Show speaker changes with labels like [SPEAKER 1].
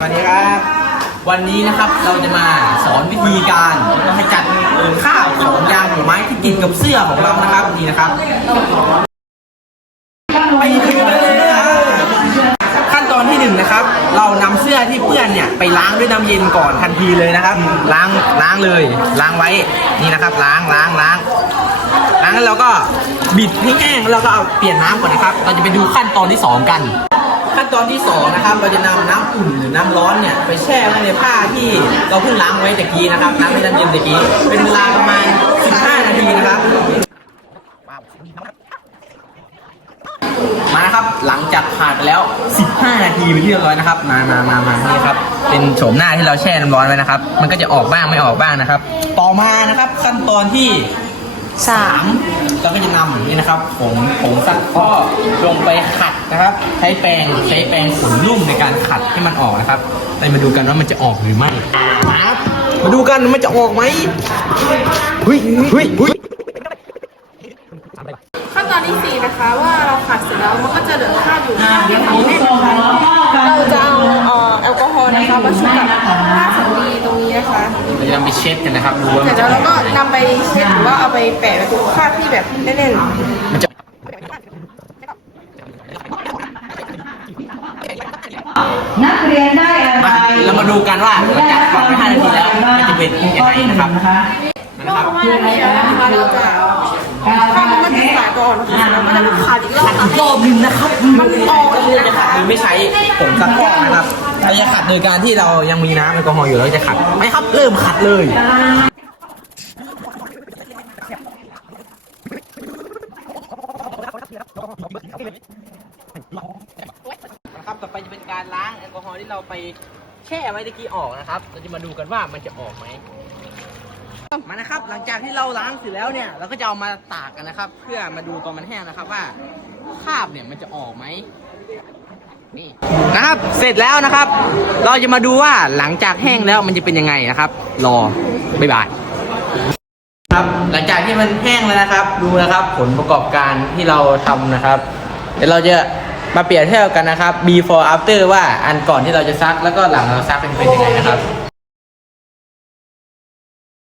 [SPEAKER 1] สวัสดีครับ วันนี้นะครับเราจะมาสอนวิธีการขจัดข้าวของยางหัวไม้ที่ติดกับเสื้อของเรานะครับนี่นะครับไปดูกันเลยนะครับขั้นตอนที่หนึ่งนะครับ เรานำเสื้อที่เปื้อนเนี่ยไปล้างด้วยน้ำเย็นก่อนทันทีเลยนะครับ ล้างล้างเลย ล้างไว้นี่นะครับ ล้างล้างล้างล้างแล้วเราก็บิดให้แห้งแล้วเราก็เอาเปลี่ยนน้ำก่อนนะครับ เราจะไปดูขั้นตอนที่สองกัน ตอนที่สองนะครับเราจะนำน้ำอุ่นหรือน้ำร้อนเนี่ยไปแช่ไว้ในผ้าที่เราเพิ่งล้างไว้ตะกี้นะครับน้ำไม่น้ำเย็นตะกี้ เป็นเวลาประมาณ 15 นาทีนะครับมานะครับหลังจากผ่านไปแล้ว 15 นาทีเป็นที่เรียบร้อยนะครับ มามามามานี่ครับ เป็นโฉมหน้าที่เราแช่น้ำร้อนไว้นะครับ มันก็จะออกบ้างไม่ออกบ้างนะครับ ต่อมานะครับขั้นตอนที่สามเราก็จะนำนี่นะครับผงผงซักฟอกลงไปขัด นะครับ ใช้แปรงใช้แปรงขนนุ่มในการขัดให้มันออกนะครับไปมาดูกันว่ามันจะออกหรือไม่มาครับมาดูกันว่ามันจะออกไหมเฮ้ยเฮ้ยเฮ้ย
[SPEAKER 2] ขั้นตอนที่สี่นะคะว่าเราขัดเสร็จแล้วมันก็จะเหลือคราบอยู่ข้างที่ขัดแน่นนะคะเราจะเอาเอ่อแอลกอฮอล์นะคะมาชุบกับผ้าสำลีตรงนี้นะคะ
[SPEAKER 1] เราจะนำไปเช็ดกันนะครับดูว่า
[SPEAKER 2] เส
[SPEAKER 1] มั
[SPEAKER 2] ร็
[SPEAKER 1] น
[SPEAKER 2] จ
[SPEAKER 1] จะ
[SPEAKER 2] แล้ว
[SPEAKER 1] อ
[SPEAKER 2] เรา
[SPEAKER 1] อก
[SPEAKER 2] ก็นำไปเช็ดหรือว่าเอาไปแปะไว้ตรงคราบที่แบบแน่น
[SPEAKER 1] มันจะ
[SPEAKER 3] นักเรียนได้อะไร
[SPEAKER 1] มาเรามาดูกันว่าหลังจากปรับไป5นาทีแล้วมันจะเป็นยังไงนะครับ
[SPEAKER 2] ๆรอบประมาณนาทีแล้วนะคะเราจะข้าวมันก็จะสายก่อนค่ะแล้วก็จะขัดอีกรอบ
[SPEAKER 1] อีกรอบหนึงนะครับมันออกเลยจะขัดโดยไม่ใช้ผงซักฟอกนะครับเราจะขัดโดยการที่เรายังมีน้ำแอลกอฮอล์อยู่เราจะขัดไหมครับเริ่มขัดเลย นะครับ ต่อไปจะเป็นการล้างแอลกอฮอล์ที่เราไปแช่ไว้ตะกี้ออกนะครับ เราจะมาดูกันว่ามันจะออกไหมมานะครับ หลังจากที่เราล้างเสร็จแล้วเนี่ยเราก็จะเอามาตากกันนะครับ เพื่อมาดูตอนมันแห้งนะครับว่าคราบเนี่ยมันจะออกไหมนี่นะครับเสร็จแล้วนะครับ เราจะมาดูว่าหลังจากแห้งแล้วมันจะเป็นยังไงนะครับ รอบ๊ายบายครับหลังจากที่มันแห้งแล้วนะครับ ดูนะครับ ผลประกอบการที่เราทำนะครับ เดี๋ยวเราจะ มาเปรียบเทียบกันนะครับ before after ว่าอันก่อนที่เราจะซักแล้วก็หลังเราซักเป็นเป็นยังไงนะครับ